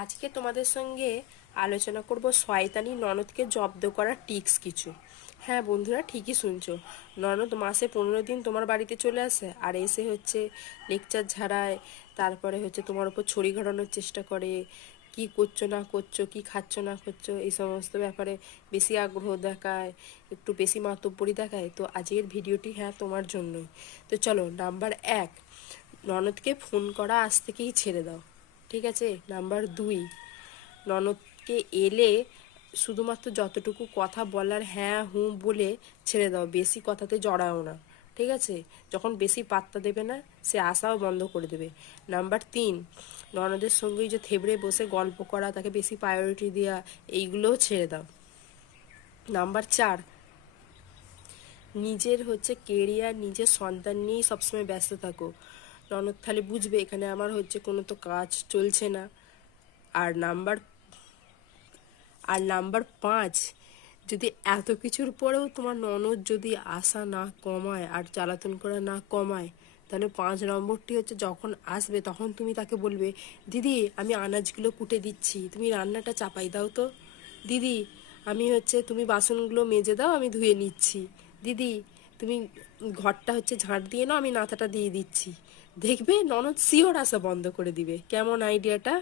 আজকে তোমাদের সঙ্গে আলোচনা করব শয়তানি ননদকে জব্দ করার টিপস কিছু। হ্যাঁ বন্ধুরা, ঠিকই শুনছো। ননদ মাসে 15 দিন তোমার বাড়িতে চলে আসে আর এসে হচ্ছে লেকচার ঝাড়ায়, তারপরে হচ্ছে তোমার উপর ছড়ি ঘোরানোর চেষ্টা করে, কি করছো না করছো, কি খাচ্ছ না খাচ্ছো, এই সমস্ত ব্যাপারে বেশি আগ্রহ দেখায়, একটু বেশি মাতব্বরি দেখায়। তো আজকের ভিডিওটি হ্যাঁ তোমার জন্যই। তো চলো, নাম্বার 1, ননদকে ফোন করা আজ থেকেই ছেড়ে দাও। ঠিক আছে? নাম্বার 2, ননদকে এলে শুধুমাত্র যতটুকু কথা বলার হ্যাঁ হুঁ বলে ছেড়ে দাও, বেশি কথাতে জড়াও না। ঠিক আছে? যখন বেশি পাত্তা দেবে না, সে আসাও বন্ধ করে দেবে। নাম্বার 3, ননদের সঙ্গেই যে থেবড়ে বসে গল্প করা, তাকে বেশি প্রায়োরিটি দেওয়া, এইগুলোও ছেড়ে দাও। নাম্বার 4, নিজের হচ্ছে কেরিয়ার, নিজের সন্তান নিয়েই সবসময় ব্যস্ত থাকো। ননদ তাহলে বুঝবে এখানে আমার হচ্ছে কোনো তো কাজ চলছে না। আর নাম্বার আর নাম্বার 5, যদি এত কিছুর পরেও তোমার ননদ যদি আশা না কমায় আর জ্বালাতন করা না কমায়, তাহলে 5 নম্বরটি হচ্ছে যখন আসবে তখন তুমি তাকে বলবে, দিদি আমি আনাজগুলো কুটে দিচ্ছি, তুমি রান্নাটা চাপাই দাও তো। দিদি আমি হচ্ছে, তুমি বাসনগুলো মেজে দাও, আমি ধুয়ে নিচ্ছি। দিদি তুমি ঘরটা হচ্ছে ঝাঁট দিয়ে নাও, আমি নাতাটা দিয়ে দিচ্ছি। দেখবে ননদ শিওর আসা বন্ধ করে দিবে। কেমন আইডিয়াটা?